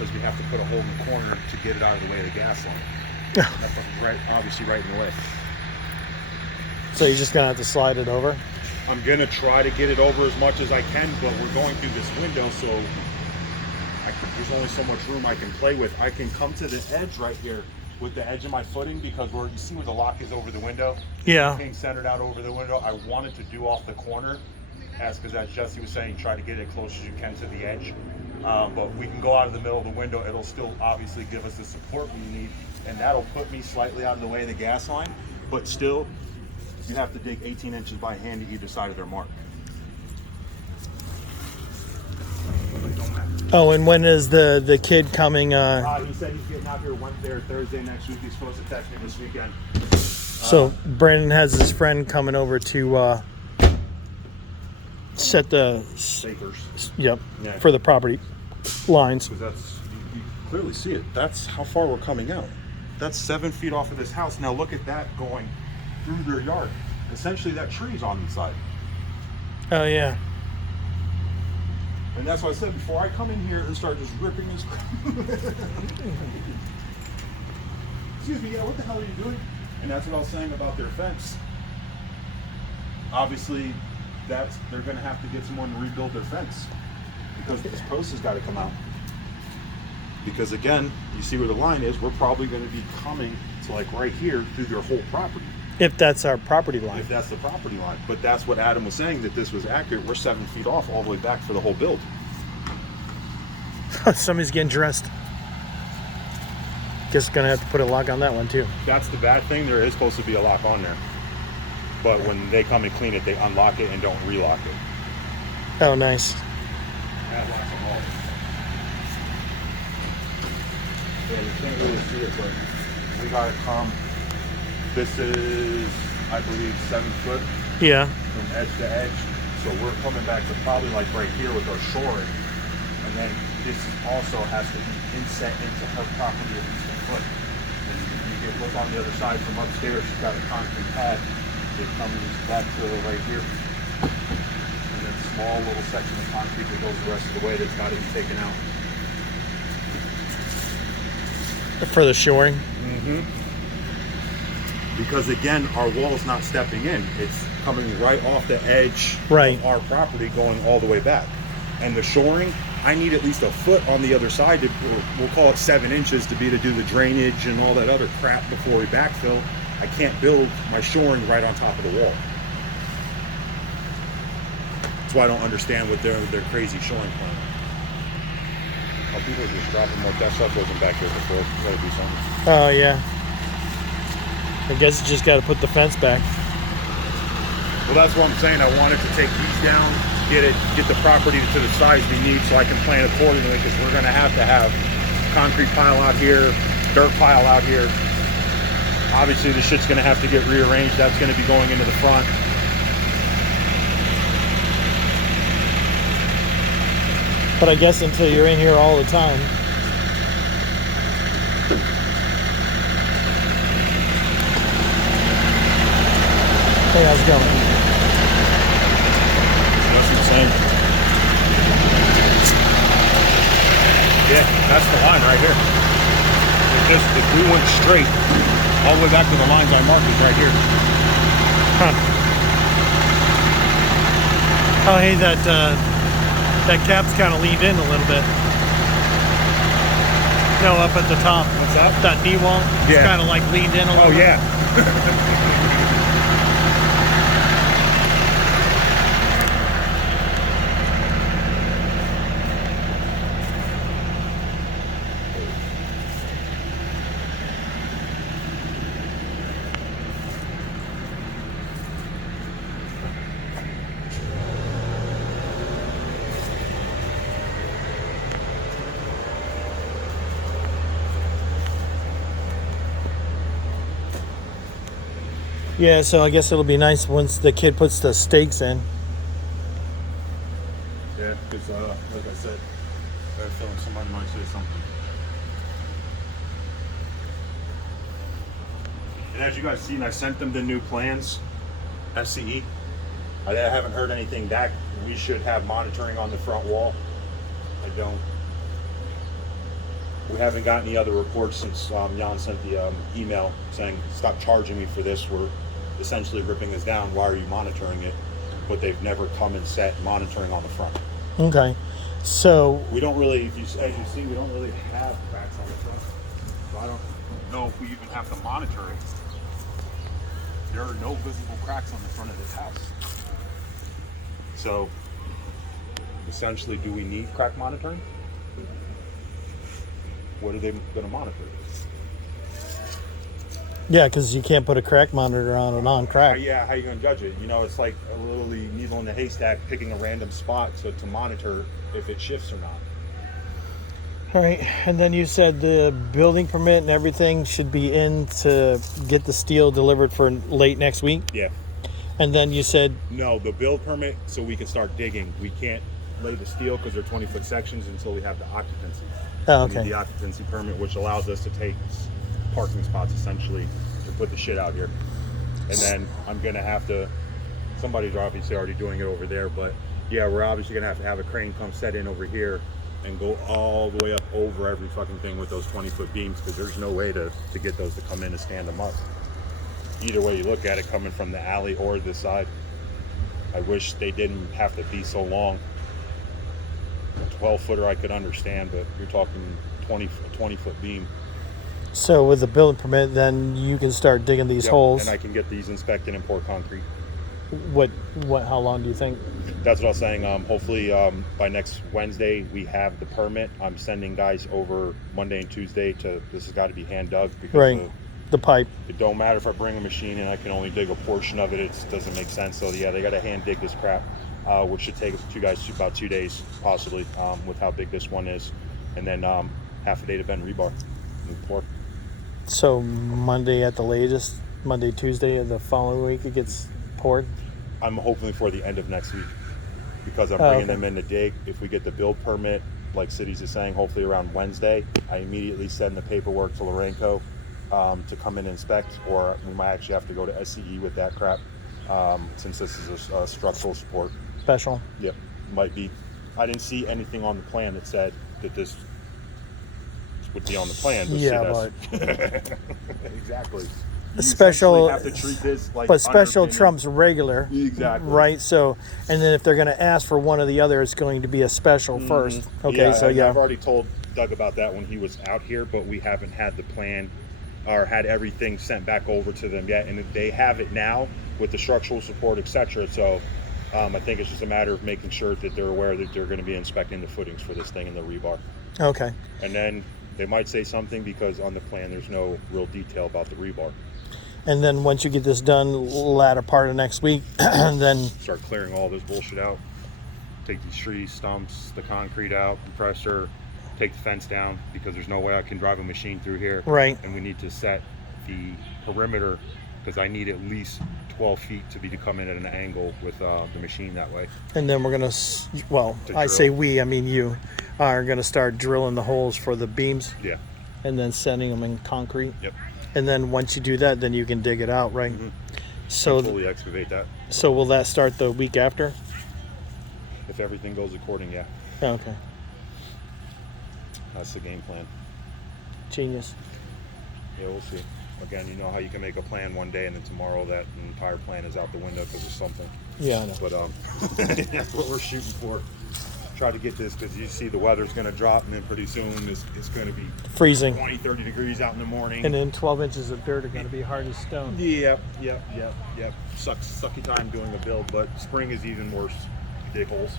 because we have to put a hole in the corner to get it out of the way of the gas line. And that's right, obviously right in the way. So you're just gonna have to slide it over? I'm gonna try to get it over as much as I can, but we're going through this window, so there's only so much room I can play with. I can come to the edge right here with the edge of my footing, because you see where the lock is over the window? Yeah. Being centered out over the window. I wanted to do off the corner, because as Jesse was saying, try to get it as close as you can to the edge. But we can go out of the middle of the window. It'll still obviously give us the support we need, and that'll put me slightly out of the way of the gas line, but still, you have to dig 18 inches by hand to either side of their mark. Oh, and when is the kid coming? He said he's getting out here Wednesday or Thursday next week. He's supposed to text me this weekend. So Brandon has his friend coming over to set the Acres. Yep, Yeah. for the property lines. Because you clearly see it. That's how far we're coming out. That's 7 feet off of this house. Now look at that going through their yard. Essentially, that tree's on the side. Oh yeah. And that's why I said before I come in here and start just ripping this. Excuse me, yeah, what the hell are you doing? And that's what I was saying about their fence. Obviously, they're going to have to get someone to rebuild their fence, because this post has got to come out. Because again, you see where the line is. We're probably going to be coming to like right here through their whole property. If that's our property line. If that's the property line. But that's what Adam was saying, that this was accurate. We're 7 feet off all the way back for the whole build. Somebody's getting dressed. Guess gonna have to put a lock on that one too. That's the bad thing. There is supposed to be a lock on there. But when they come and clean it, they unlock it and don't relock it. Oh, nice. That locks them all. Yeah, you can't really see it, but we gotta come. This is, I believe, 7 foot Yeah. from edge to edge. So we're coming back to probably like right here with our shoring. And then this also has to be inset into her property at least a foot. And you get look on the other side from upstairs, she's got a concrete pad that comes back to right here. And then a small little section of concrete that goes the rest of the way that's got to be taken out. For the shoring. Mm-hmm. Because again, our wall's not stepping in. It's coming right off the edge of our property going all the way back. And the shoring, I need at least a foot on the other side, we'll call it 7 inches to do the drainage and all that other crap before we backfill. I can't build my shoring right on top of the wall. That's why I don't understand what their crazy shoring plan. Oh, people are just dropping more. That stuff wasn't back here before. Gotta do something. Oh yeah. I guess you just got to put the fence back. Well, that's what I'm saying. I wanted to take these down, get the property to the size we need, so I can plan accordingly. Because we're going to have concrete pile out here, dirt pile out here. Obviously, the shit's going to have to get rearranged. That's going to be going into the front. But I guess until you're in here all the time. Hey, how's it going? That's insane. Yeah, that's the line right here. If we went straight all the way back to the lines I marked is right here. Huh. Oh, hey, that cap's kind of leaned in a little bit. No, up at the top. What's that? That knee wall. It's kind of like leaned in a little bit. Oh, yeah. Yeah, so I guess it'll be nice once the kid puts the stakes in. Yeah, because like I said, I feel like somebody might say something. And as you guys seen, I sent them the new plans, SCE. I haven't heard anything back. We should have monitoring on the front wall. I don't. We haven't got any other reports since Jan sent the email saying, stop charging me for this. We're essentially ripping this down. Why are you monitoring it? But they've never come and set monitoring on the front. Okay. So We don't really, as you see, we don't really have cracks on the front. So I don't know if we even have to monitor it. There are no visible cracks on the front of this house. So essentially, do we need crack monitoring? What are they going to monitor? yeah, because you can't put a crack monitor on a non-crack. Yeah, how are you going to judge it? You know, it's like a literally needle in the haystack, picking a random spot to monitor if it shifts or not. All right, and then you said the building permit and everything should be in to get the steel delivered for late next week. Yeah. And then you said, No, the build permit so we can start digging. We can't lay the steel because they're 20-foot sections until we have the occupancy. oh, We need okay, the occupancy permit, which allows us to take parking spots essentially to put the shit out here. And then I'm gonna have to. Somebody's obviously already doing it over there, but yeah, we're obviously gonna have a crane come set in over here and go all the way up over every fucking thing with those 20-foot beams because there's no way to get those to come in and stand them up. Either way you look at it, coming from the alley or this side. I wish they didn't have to be so long. A 12-footer I could understand, but you're talking 20-foot beam. so with the building permit, then you can start digging these Yep, holes. and I can get these inspected and pour concrete. What, how long do you think? That's what I was saying. Hopefully by next Wednesday we have the permit. I'm sending guys over Monday and Tuesday this has got to be hand dug because Right, the pipe. it don't matter if I bring a machine and I can only dig a portion of it. It doesn't make sense. So yeah, they got to hand dig this crap, which should take you guys about 2 days possibly with how big this one is, and then half a day to bend rebar and pour. So Monday at the latest, Monday, Tuesday of the following week, it gets poured. I'm hoping for the end of next week because I'm Oh, bringing okay. them in to dig. If we get the build permit, like Cities is saying, hopefully around Wednesday, I immediately send the paperwork to Lorenco to come in and inspect, or we might actually have to go to SCE with that crap since this is a structural support. Special. Yep, might be. I didn't see anything on the plan that said that this would be on the plan. But Yeah, see, that's exactly. You special- essentially have to treat this like But special underpinning. trumps regular. Exactly. Right. So, and then if they're going to ask for one or the other, it's going to be a special first. Okay. Yeah, so and yeah. I've already told Doug about that when he was out here, but we haven't had the plan or had everything sent back over to them yet, and they have it now with the structural support, etc. So I think it's just a matter of making sure that they're aware that they're going to be inspecting the footings for this thing and the rebar, Okay. and then they might say something because on the plan there's no real detail about the rebar. And then once you get this done, latter part of next week, then Start clearing all this bullshit out. Take these trees, stumps, the concrete out, compressor, take the fence down because there's no way I can drive a machine through here. Right. And we need to set the perimeter because I need at least 12 feet to be to come in at an angle with the machine that way. and then we're gonna. Well, To I drill. say we. I mean you are gonna start drilling the holes for the beams, Yeah. and then setting them in concrete. Yep. And then once you do that, then you can dig it out, right? Mhm. So, Fully excavate that. so will that start the week after? If everything goes according, yeah. Yeah, okay. That's the game plan. Genius. Yeah, we'll see. Again, you know how you can make a plan one day and then tomorrow that entire plan is out the window because of something. Yeah, I know. But that's what we're shooting for. Try to get this because you see the weather's going to drop and then pretty soon it's going to be Freezing. 20, 30 degrees out in the morning. And then 12 inches of dirt are going to be hard as stone. Yep. Sucky time doing a build, but spring is even worse. Dig holes.